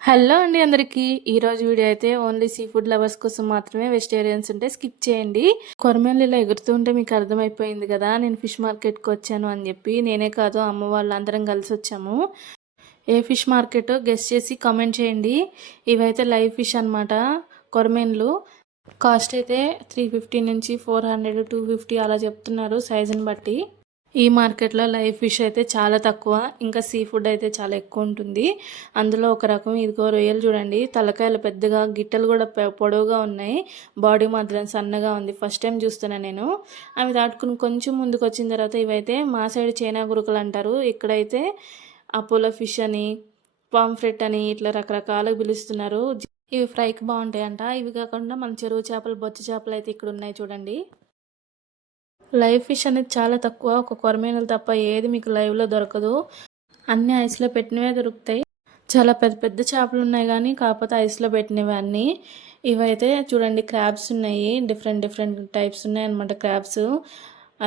Hello అండి అందరికీ. ఈరోజు వీడియో అయితే ఓన్లీ సీ ఫుడ్ లవర్స్ కోసం మాత్రమే. వెజిటేరియన్స్ ఉంటే స్కిప్ చేయండి. కొరమేన్లు ఇలా ఎగురుతూ ఉంటే మీకు అర్థమైపోయింది కదా నేను ఫిష్ మార్కెట్కి వచ్చాను అని చెప్పి. నేనే కాదు, అమ్మ వాళ్ళు అందరం కలిసి వచ్చాము. ఏ ఫిష్ మార్కెట్ గెస్ట్ చేసి కామెంట్ చేయండి. ఇవైతే లైవ్ ఫిష్ అనమాట, కొరమేన్లు. కాస్ట్ అయితే 350 నుంచి 400, 250 అలా చెప్తున్నారు సైజుని బట్టి. ఈ మార్కెట్లో లైవ్ ఫిష్ అయితే చాలా తక్కువ, ఇంకా సీ ఫుడ్ అయితే చాలా ఎక్కువ ఉంటుంది. అందులో ఒక రకం ఇదిగో రొయ్యలు చూడండి, తలకాయలు పెద్దగా, గిట్టలు కూడా పొడవుగా ఉన్నాయి, బాడీ మాత్రం సన్నగా ఉంది. ఫస్ట్ టైం చూస్తున్నా నేను. అవి దాటుకుని కొంచెం ముందుకు వచ్చిన తర్వాత ఇవైతే మా సైడ్ చైనా గురుకలు అంటారు, ఇక్కడైతే అపోలో ఫిష్ అని, పాంఫ్రెట్ అని ఇట్లా రకరకాలుగా పిలుస్తున్నారు. ఇవి ఫ్రైకి బాగుంటాయంట. ఇవి కాకుండా మన చెరువు చేపలు, బొచ్చ చేపలు అయితే ఇక్కడ ఉన్నాయి చూడండి. లైవ్ ఫిష్ అనేది చాలా తక్కువ, ఒక కొరమేనలు తప్ప ఏది మీకు లైవ్లో దొరకదు. అన్ని ఐస్లో పెట్టినవే దొరుకుతాయి. చాలా పెద్ద పెద్ద చేపలు ఉన్నాయి కానీ కాకపోతే ఐస్లో పెట్టినవి అన్నీ. ఇవైతే చూడండి క్రాబ్స్ ఉన్నాయి, డిఫరెంట్ డిఫరెంట్ టైప్స్ ఉన్నాయి అనమాట క్రాబ్స్.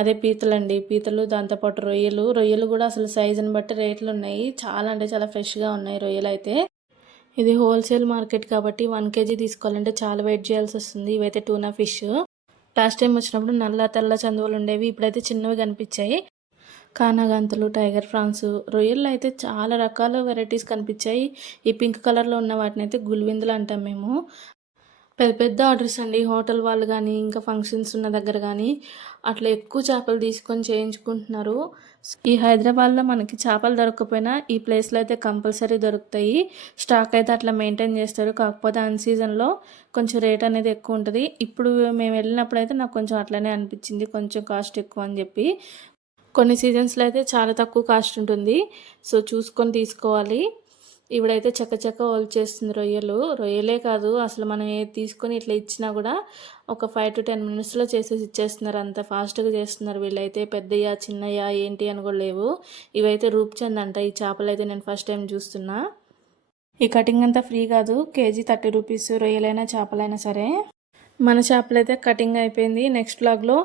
అదే పీతలు అండి, పీతలు, దాంతోపాటు రొయ్యలు. రొయ్యలు కూడా అసలు సైజుని బట్టి రేట్లు ఉన్నాయి. చాలా అంటే చాలా ఫ్రెష్గా ఉన్నాయి రొయ్యలు అయితే. ఇది హోల్సేల్ మార్కెట్ కాబట్టి 1 kg తీసుకోవాలంటే చాలా వెయిట్ చేయాల్సి వస్తుంది. ఇవైతే టూనా ఫిష్. లాస్ట్ టైం వచ్చినప్పుడు నల్ల తెల్ల చందువులు ఉండేవి, ఇప్పుడైతే చిన్నవి కనిపించాయి. కానాగంతులు, టైగర్ ఫ్రాన్స్, రొయ్యల్లో అయితే చాలా రకాల వెరైటీస్ కనిపించాయి. ఈ పింక్ కలర్లో ఉన్న వాటిని అయితే గుల్విందులు అంటాం మేము. పెద్ద పెద్ద ఆర్డర్స్ అండి, హోటల్ వాళ్ళు కానీ ఇంకా ఫంక్షన్స్ ఉన్న దగ్గర కానీ అట్లా ఎక్కువ చేపలు తీసుకొని చేయించుకుంటున్నారు. ఈ హైదరాబాద్లో మనకి చేపలు దొరకకపోయినా ఈ ప్లేస్లో అయితే కంపల్సరీ దొరుకుతాయి. స్టాక్ అయితే అట్లా మెయింటైన్ చేస్తారు. కాకపోతే అన్ సీజన్లో కొంచెం రేట్ అనేది ఎక్కువ ఉంటుంది. ఇప్పుడు మేము వెళ్ళినప్పుడు అయితే నాకు కొంచెం అట్లనే అనిపించింది, కొంచెం కాస్ట్ ఎక్కువ అని చెప్పి. కొన్ని సీజన్స్లో అయితే చాలా తక్కువ కాస్ట్ ఉంటుంది, సో చూసుకొని తీసుకోవాలి. ఇవిడైతే చక్క చేస్తుంది రొయ్యలు. రొయ్యలే కాదు అసలు మనం ఏది తీసుకొని ఇట్లా ఇచ్చినా కూడా ఒక 5 to 10 minutesలో చేసేసి ఇచ్చేస్తున్నారు. అంత ఫాస్ట్గా చేస్తున్నారు వీళ్ళైతే. పెద్దయ్యా చిన్నయ్యా ఏంటి అని కూడా లేవు. ఇవైతే రూప్చంద్ అంట ఈ చేపలు అయితే, నేను ఫస్ట్ టైం చూస్తున్నా. ఈ కటింగ్ అంతా ఫ్రీ కాదు, కేజీ 30 రూపీస్. రొయ్యలైనా చేపలైనా సరే. మన చేపలు అయితే కటింగ్ అయిపోయింది. నెక్స్ట్ వ్లాగ్లో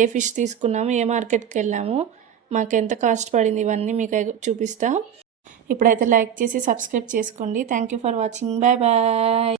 ఏ ఫిష్ తీసుకున్నాము, ఏ మార్కెట్కి వెళ్ళాము, మాకు ఎంత కాస్ట్ పడింది, ఇవన్నీ మీకు చూపిస్తా. ఇప్పుడైతే లైక్ చేసి సబ్స్క్రైబ్ చేసుకోండి. Thank you for watching. Bye bye.